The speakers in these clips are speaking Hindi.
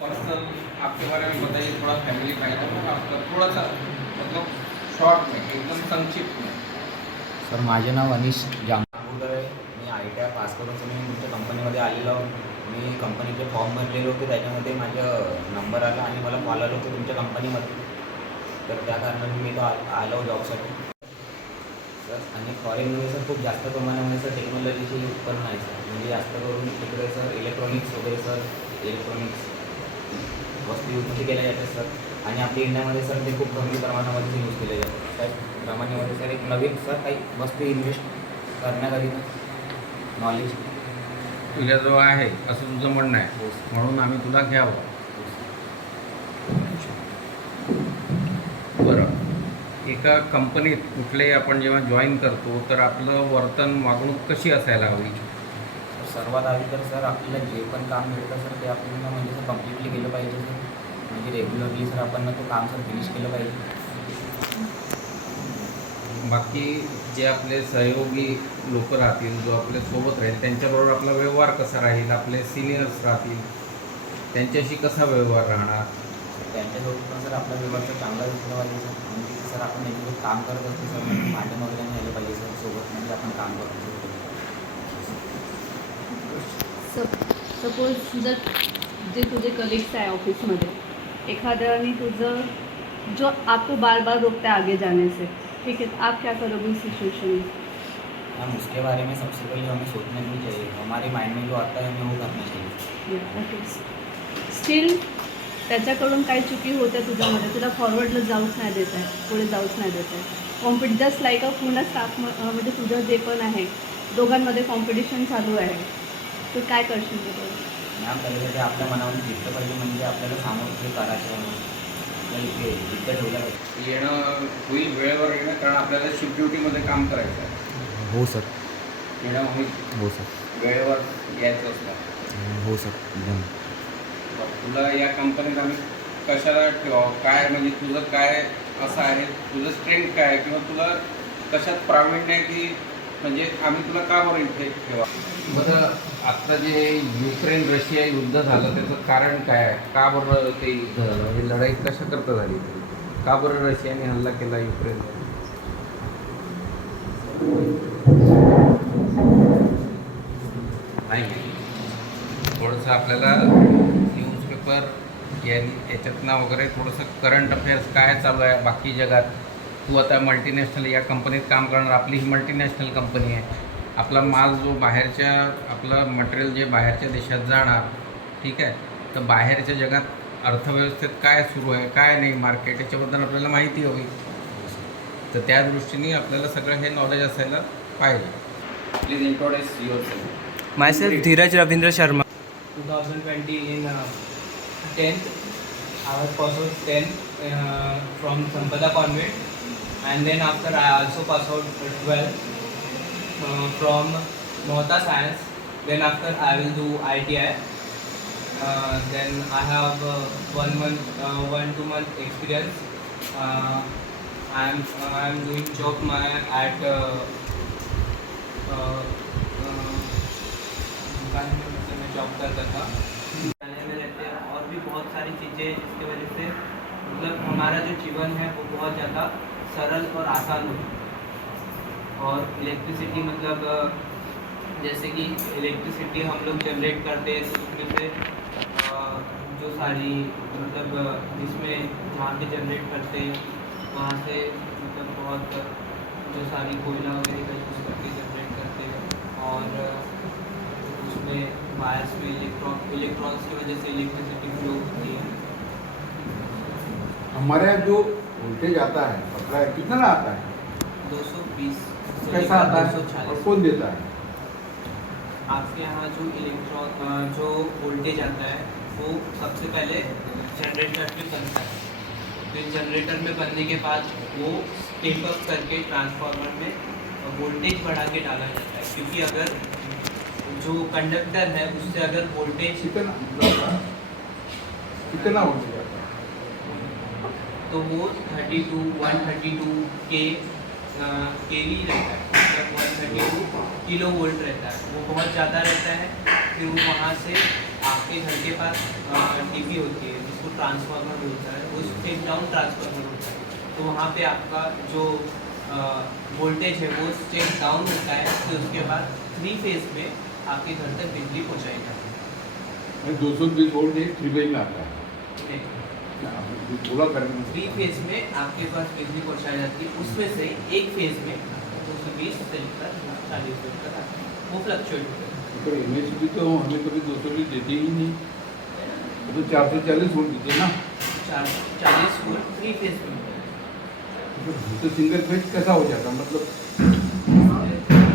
पर्सनल आपके बारे में बताइए, थोड़ा फैमिली बैकग्राउंड आपका थोड़ा सा, मतलब शॉर्ट में, एकदम संक्षिप्त में. सर माझे नाव अनिश जांभूळकर आहे. मी ITI पास करून मी तुमच्या कंपनीमध्ये आलेलो आहोत. मी कंपनीचे फॉर्म भरलेले होते, त्याच्यामध्ये माझा नंबर आला आणि मला कॉल आला होता तुमच्या कंपनीमध्ये. तर त्या कारणाने मी आलो जॉबसाठी. सर आणि फॉरेनमध्ये सर खूप जास्त प्रमाणामध्ये सर टेक्नॉलॉजीचे उत्पन्न आहे सर. म्हणजे जास्त करून तिकडे सर इलेक्ट्रॉनिक्स वगैरे सर इलेक्ट्रॉनिक्स वस्तू यूज केल्या जातात सर. आणि आपल्या इंडियामध्ये सर ते खूप कमी प्रमाणामध्ये यूज केले जातात. त्या प्रमाणामध्ये सर एक नवीन सर काही वस्तू इन्व्हेस्ट करण्याकरिता नॉलेज तुझ्याजवळ आहे असं तुझं म्हणणं आहे, हो म्हणून आम्ही तुला घ्यावं. बरं, एका कंपनीत कुठलेही आपण जेव्हा जॉईन करतो तर आपलं वर्तन वागणूक कशी असायला हवी? सर्वात आधी तर सर आपल्याला जे पण काम मिळतं सर ते आपल्याला म्हणजे सर कम्प्लिटली केलं पाहिजे सर. म्हणजे रेग्युलरली सर आपण तो काम सर फिनिश केलं पाहिजे. बाकी जे आपले सहयोगी लोक राहतील, जो आपल्या सोबत राहील, त्यांच्याबरोबर आपला व्यवहार कसा राहील, आपले सिनियर्स राहतील त्यांच्याशी कसा व्यवहार राहणार? त्यांच्यासोबत पण सर आपला व्यवहार सर चांगला दिसला पाहिजे सर. म्हणजे सर आपण एक काम करत असतो सर, म्हणजे भांडण वगैरे नाही आलं पाहिजे सर सोबत, म्हणजे आपण काम करतो. सपोज जर जे तुझे कलिग्स आहे ऑफिसमध्ये, एखाद्याने तुझं जो आपको बार बार रोकता है आगे जाने से, ठीक है, तो आप क्या करोगे इस सिचुएशन में? हम उसके बारे में सबसे पहले हमें सोचना नहीं चाहिए. हमारे माइंड में जो आता है हमें वो करना चाहिए. ओके. स्टील त्याच्याकडून काही चुकी होते तुझ्यामध्ये, तुला फॉरवर्डला जाऊच नाही देत आहे, पुढे जाऊच नाही देत आहे. जस्ट लाईक अ पूर्ण स्टाफ, म्हणजे तुझं जे पण आहे दोघांमध्ये कॉम्पिटिशन चालू आहे, तर काय करशील तू? मॅम त्याच्यासाठी आपल्या मनावर जिद्द पाहिजे. म्हणजे आपल्याला सामोरं ते करायचं आहे, आपल्याला इथे जिद्द ठेवलं पाहिजे. येणं होईल, वेळेवर येणं, कारण आपल्याला शिफ्ट ड्युटीमध्ये काम करायचं आहे. हो सर. येणं होईल, हो सर. वेळेवर यायचं असलं. हो सर एकदम. तुला या कंपनीत आम्ही कशाला ठेवावं, काय म्हणजे तुझं काय असं आहे, तुझं स्ट्रेंथ काय आहे, किंवा तुला कशात प्रावीण्य आहे की म्हणजे आम्ही तुला का बरं इथे ठेवा? बरं, आत्ता जे युक्रेन रशिया युद्ध झालं त्याचं कारण काय आहे? का बरं ते युद्ध झालं, म्हणजे लढाई कशाकरता झाली, का बरं रशियाने हल्ला केला युक्रेनवर? नाही, थोडंसं आपल्याला न्यूजपेपर याच्यातनं वगैरे थोडंसं करंट अफेअर्स काय चालू आहे बाकी जगात. तू आता मल्टीनॅशनल या कंपनीत काम करणार, आपली ही मल्टीनॅशनल कंपनी आहे. आपला माल जो बाहेरच्या, आपलं मटेरियल जे बाहेरच्या देशात जाणार, ठीक आहे, तर बाहेरच्या जगात अर्थव्यवस्थेत काय सुरू आहे, काय नाही मार्केट, याच्याबद्दल आपल्याला माहिती हवी. तर त्या दृष्टीने आपल्याला सगळं हे नॉलेज असायला पाहिजे. Please introduce yourself. Myself Dheeraj Ravindra Sharma. 2020 in 10th. I was passed out 10th from Sampada Convent, and then after I also passed out 12th from Mohta Science. Then after I will do ITI. Then I have 1-2 month experience. I'm doing job at दुकान में, मतलब मैं जॉब करता था. में रहते हैं और भी बहुत सारी चीज़ें जिसकी वजह से मतलब हमारा जो जीवन है वो बहुत ज़्यादा सरल और आसान हो. और इलेक्ट्रिसिटी मतलब जैसे कि इलेक्ट्रिसिटी हम लोग जनरेट करते हैं, तो उसमें से जो सारी मतलब जिसमें जहाँ पे जनरेट करते हैं वहाँ से मतलब बहुत जो सारी कोयला वगैरह का यूज़ करके जनरेट करते हैं. और उसमें वायर्स में इलेक्ट्रॉन्स की वजह से इलेक्ट्रिसिटी फ्लो होती है. हमारे यहाँ जो वोल्टेज आता है सप्लाई कितना आता है? 220. कैसा आता है और कौन देता है? आपके यहाँ जो वोल्टेज आता है वो सबसे पहले जनरेटर में बनता है. फिर जनरेटर में बनने के बाद वो स्टेप अप करके ट्रांसफार्मर में वोल्टेज बढ़ा के डाला जाता है. क्योंकि अगर जो कंडक्टर है उससे अगर वोल्टेज कितना वोल्टेज आता है? तो वो 132 केवी रहता है, मतलब 132 किलो वोल्ट रहता है. वो बहुत ज़्यादा रहता है. फिर वो वहाँ से आके आपके घर के पास डीपी होती है जिसको ट्रांसफार्मर बोलता है, वो स्टेप डाउन ट्रांसफार्मर होता है। तो वहाँ पे आपका जो वोल्टेज है वो स्टेप डाउन होता है, फिर उसके बाद 3 फेज में आपके घर तक बिजली पहुँचाई जाती है। 220 वोल्ट एक 3 फेज में आता है। नहीं, पूरा करने 3 फेज में आपके पास बिजली पहुँचाई जाती है, उसमें से एक फेज में 220 से लेकर 40 वोल्ट तक आता है, वो फ्लक्चुएट होता है। पर एमएसबी तो हमें कभी 220 देते ही नहीं, वो तो 440 वोल्ट देते ना। 40 वोल्ट 3 फेज में। तो सिंगल फेज कैसा हो जाता, मतलब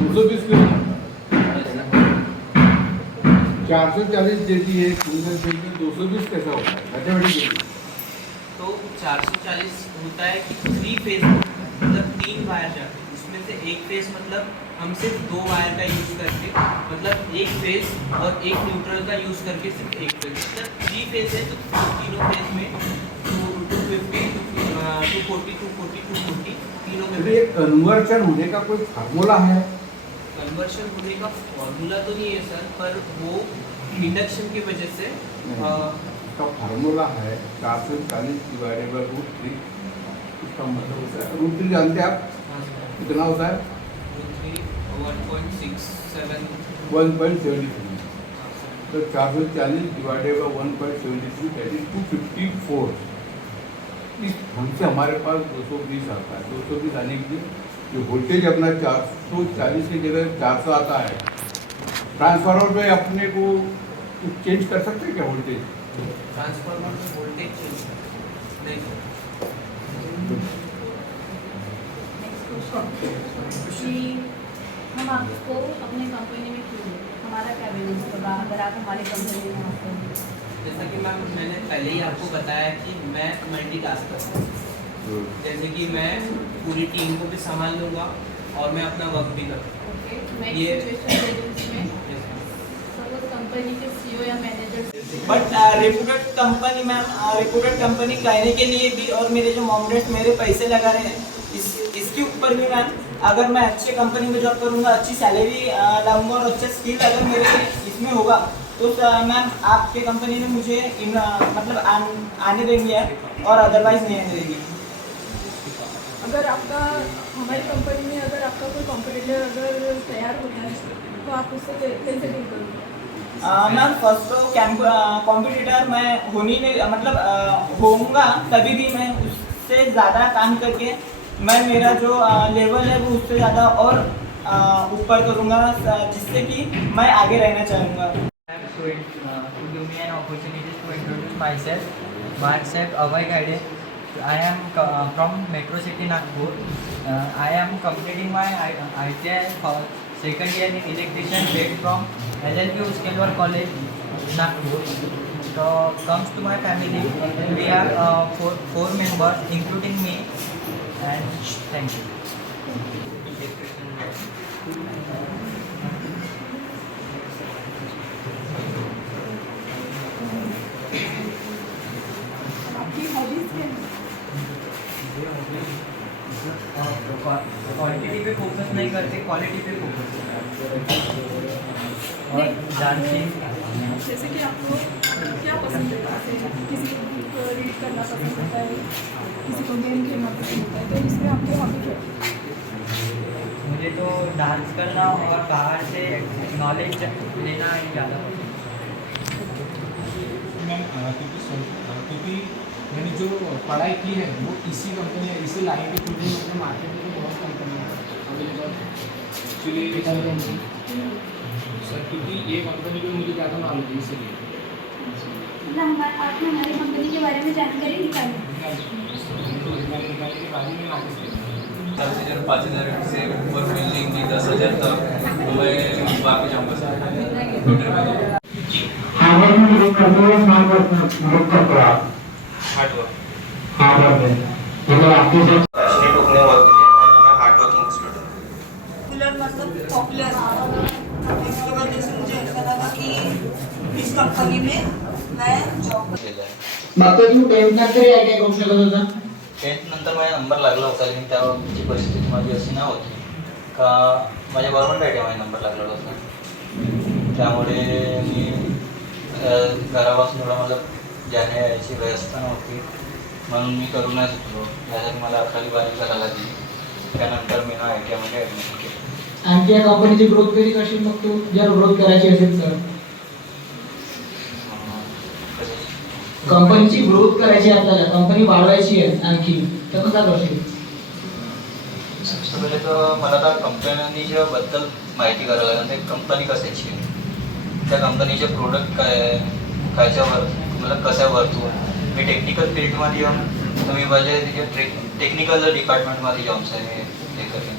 220 क्यों नहीं आता? 440 देती है सिंगल फेज में, 220 कैसा होता है? मैथमेटिक्स देती है। तो 440 होता है कि 3 फेज मतलब 3 वायर जाते हैं, उसमें से एक फेज मतलब हम सिर्फ 2 वायर का यूज़ करके, मतलब एक फेज और एक न्यूट्रल का यूज़ करके सिर्फ एक फेज, मतलब 3 फेज है तो तीनों फेज में 250, 240, 240, 240 तीनों में। तो ये कन्वर्शन होने का कोई फार्मूला है? कन्वर्शन होने का फॉर्मूला तो नहीं है सर, पर वो इंडक्शन की वजह से उसका फार्मूला है 440 डिवाइडेड बाय √3। इसका मतलब होता है √3 जानते हैं आप कितना होता है? 1.67 1.73। तो 440 डिवाइडेड बाय 1.73 दैट इज 254। इस ढंग से हमारे पास 220 आता है। 220 आने के लिए जो वोल्टेज अपना 440 की जगह 400 आता है, ट्रांसफार्मर में अपने को चेंज कर सकते हैं क्या वोल्टेज? ट्रांसफार्मर में वोल्टेज चेंज नहीं सर। कि हम आपको अपने कंपनी में क्यों लें? हमारा क्या बेनिफिट होगा अगर आप हमारी कंपनी में आते हैं? जैसा कि मैम मैंने पहले ही आपको बताया कि मैं मल्टीटास्कर हूँ, जैसे कि मैं पूरी टीम को भी संभाल लूँगा और मैं अपना वर्क भी करूँ। ओके, मैं ये- सिचुएशन दे दूँ इसमें सपोज कंपनी के सीईओ या manager but reputed company ma'am, reputed company कहने के लिए भी और मेरे जो मॉमडेट्स मेरे पैसे लगा रहे हैं इसके ऊपर भी मैम, अगर मैं अच्छे कंपनी में जॉब करूँगा, अच्छी सैलरी लाऊंगा और अच्छे स्किल अगर मेरे इसमें होगा तो मैम आपके कंपनी में मुझे मतलब आने देंगे और अदरवाइज नहीं आने देंगे। अगर आपका हमारी कंपनी में अगर आपका कोई कॉम्पिटिटर अगर तैयार होता है तो आप उससे कैसे डील करोगे? मैम फर्स्ट तो कॉम्पिटिटर मैं होनी नहीं, मतलब होऊंगा तभी भी मैं उससे ज़्यादा काम करके मैं मेरा जो लेवल है वो उससे ज़्यादा और ऊपर करूँगा, जिससे कि मैं आगे रहना चाहूँगा। To give me an opportunity to introduce myself Abhay Gade. I am from Metro City Nagpur. I am completing my ITI second year in electrician based from LLP Uskelwar College, Nagpur. So comes to my family, we are four members including me, and thank you. आपकी हॉबीज क्या है? क्वांटिटी पे फोकस नहीं करते, क्वालिटी पे फोकस और डांसिंग। जैसे कि आपको क्या पसंद है? जैसे किसी को बुक रीड करना पसंद होता है, किसी को गेम खेलना पसंद होता है, तो इसमें आपकी हॉबी क्या है? मुझे तो डांस करना और बाहर से नॉलेज लेना ही ज़्यादा पसंद है। क्योंकि मैंने जो पढ़ाई की है वो इसी कंपनी है, इसी लाइन के थ्रू अपने मार्केट में बहुत कंपनी है अवेलेबल एक्चुअली सर, क्योंकि ये कंपनी भी मुझे ज़्यादा मालूम है इसलिए। मतलब आपने हमारी कंपनी के बारे में जानकारी निकाली के बारे में आगे से 5,000 से ऊपर बिल्डिंग की 10,000 तक, तो मैं बाकी जाऊँगा सर। मतलब पॉपुलर, इसकी वजह से मुझे ऐसा लगा कि इस कंपनी में मैं जॉब मागच्या तू 10th नंतर काय काय करू शकत होता? 10th नंतर माझा नंबर लागला होता, लेकिन त्याची परिस्थिती माझी अशी नव्हती का माझ्या गव्हर्नमेंट आय टी माझा नंबर लागलेला होता, त्यामुळे मी घरापासून थोडं मला जाण्या यायची व्यवस्था नव्हती, म्हणून मी करू नाही शकलो. त्यासाठी मला 11वी 12वी करायला लागली. त्यानंतर मी ना ITI मध्ये ॲडमिशन केलं. आणखी या कंपनीची ग्रोथ कधी करशील मग तू, जर ग्रोथ करायची असेल तर? कंपनीची ग्रोथ करायची आपल्याला, कंपनी वाढवायची आहे आणखी, तर कसा करशील? सबसे पहिले तर मला त्या कंपनीच्या बद्दल माहिती करायला लागेल. ते कंपनी कशाची आहे, त्या कंपनीचे प्रोडक्ट काय आहे, कायच्यावर मला कशावरतून. मी टेक्निकल फील्डमध्ये येऊन तुम्ही पाहिजे तिथे टेक्निकल डिपार्टमेंटमध्ये जाऊन हे करेन.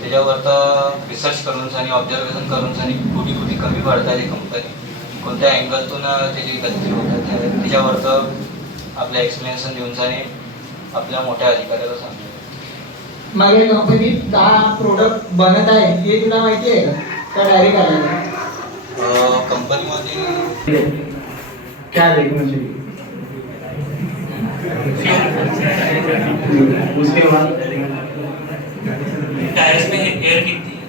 त्याच्यावर तर रिसर्च करून आणि ऑब्झर्वेशन करून आणि कुठे कुठे कमी पडत आहे कंपनी, कोणत्या अँगलतून त्याची गलती होतात त्याच्यावर तर आपलं एक्सप्लेनेशन देऊन जाणे आपल्या मोठ्या अधिकाऱ्याला सांगतो. मग या कंपनीत का प्रोडक्ट बनत आहे हे तुला माहिती आहे का डायरेक्ट आलं? कंपनीमध्ये क्या देखना टायर्स में एयर कितनी है?